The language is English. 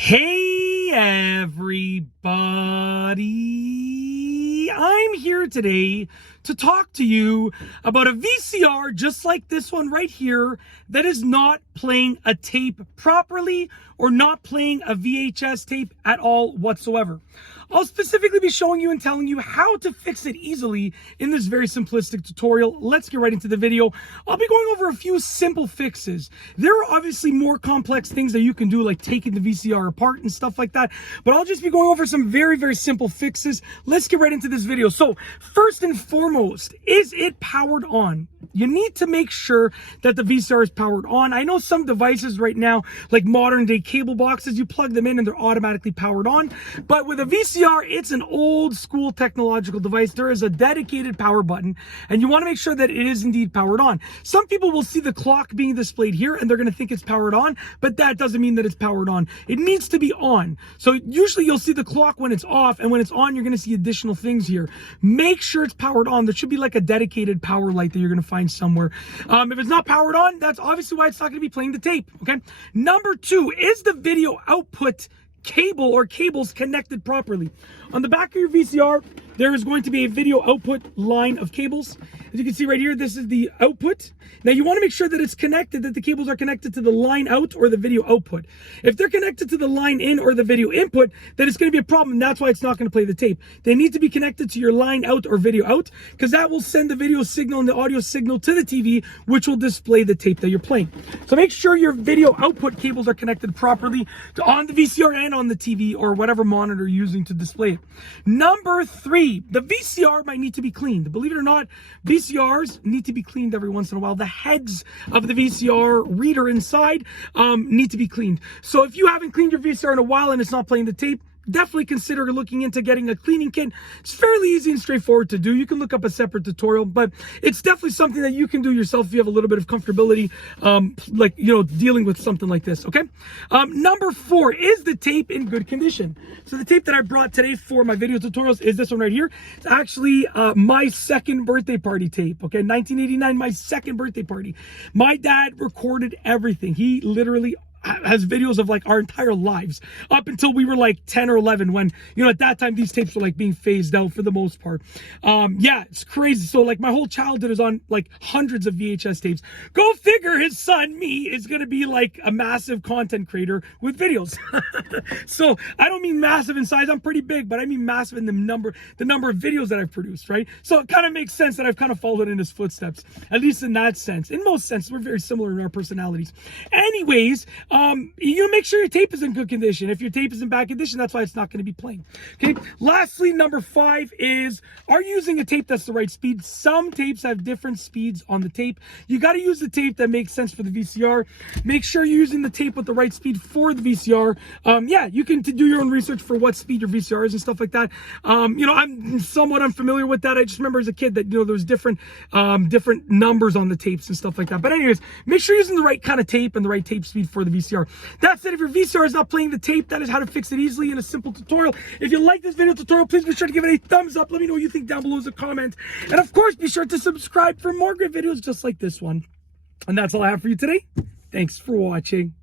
Hey everybody, I'm here today to talk to you about a VCR just like this one right here that is not playing a tape properly or not playing a VHS tape at all whatsoever. I'll specifically be showing you and telling you how to fix it easily in this very simplistic tutorial. Let's get right into the video. I'll be going over a few simple fixes. There are obviously more complex things that you can do, like taking the VCR apart and stuff like that, but I'll just be going over some very, very simple fixes. Let's get right into this video. So first and foremost, is it powered on? You need to make sure that the VCR is powered on. I know some devices right now, like modern day cable boxes, you plug them in and they're automatically powered on, but with a VCR, it's an old school technological device. There is a dedicated power button, and you want to make sure that it is indeed powered on. Some people will see the clock being displayed here and they're going to think it's powered on, but that doesn't mean that it's powered on. It needs to be on. So usually you'll see the clock when it's off, and when it's on, you're going to see additional things here. Make sure it's powered on. There should be like a dedicated power light that you're going to find somewhere. If it's not powered on, that's obviously why it's not going to be playing the tape. Okay. Number two, is the video output cable or cables connected properly? On the back of your VCR, there is going to be a video output line of cables. As you can see right here, this is the output. Now you want to make sure that it's connected, that the cables are connected to the line out or the video output. If they're connected to the line in or the video input, then it's going to be a problem. That's why it's not going to play the tape. They need to be connected to your line out or video out, because that will send the video signal and the audio signal to the TV, which will display the tape that you're playing. So make sure your video output cables are connected properly on the VCR and on the TV or whatever monitor you're using to display it. Number three, the VCR might need to be cleaned. Believe it or not, VCRs need to be cleaned every once in a while. The heads of the VCR reader inside need to be cleaned. So if you haven't cleaned your VCR in a while and it's not playing the tape, definitely consider looking into getting a cleaning kit. It's fairly easy and straightforward to do. You can look up a separate tutorial, but it's definitely something that you can do yourself if you have a little bit of comfortability, dealing with something like this, okay? Number four, is the tape in good condition? So the tape that I brought today for my video tutorials is this one right here. It's actually my second birthday party tape, okay? 1989, my second birthday party. My dad recorded everything. He literally has videos of like our entire lives up until we were like 10 or 11, when, at that time these tapes were like being phased out for the most part. Yeah, it's crazy. So like my whole childhood is on like hundreds of VHS tapes. Go figure, his son, me, is going to be like a massive content creator with videos. So I don't mean massive in size. I'm pretty big, but I mean massive in the number of videos that I've produced, right? So it kind of makes sense that I've kind of followed in his footsteps, at least in that sense. In most senses, we're very similar in our personalities. Anyways, make sure your tape is in good condition. If your tape is in bad condition, that's why it's not going to be playing. Okay. Lastly, number five is, are you using a tape that's the right speed? Some tapes have different speeds on the tape. You got to use the tape that makes sense for the VCR. Make sure you're using the tape with the right speed for the VCR. Yeah, you can do your own research for what speed your VCR is and stuff like that. I'm somewhat unfamiliar with that. I just remember as a kid that, there's different numbers on the tapes and stuff like that. But anyways, make sure you're using the right kind of tape and the right tape speed for the VCR. That's it. If your VCR is not playing the tape, that is how to fix it easily in a simple tutorial. If you like this video tutorial, please be sure to give it a thumbs up. Let me know what you think down below as a comment. And of course, be sure to subscribe for more great videos just like this one. And that's all I have for you today. Thanks for watching.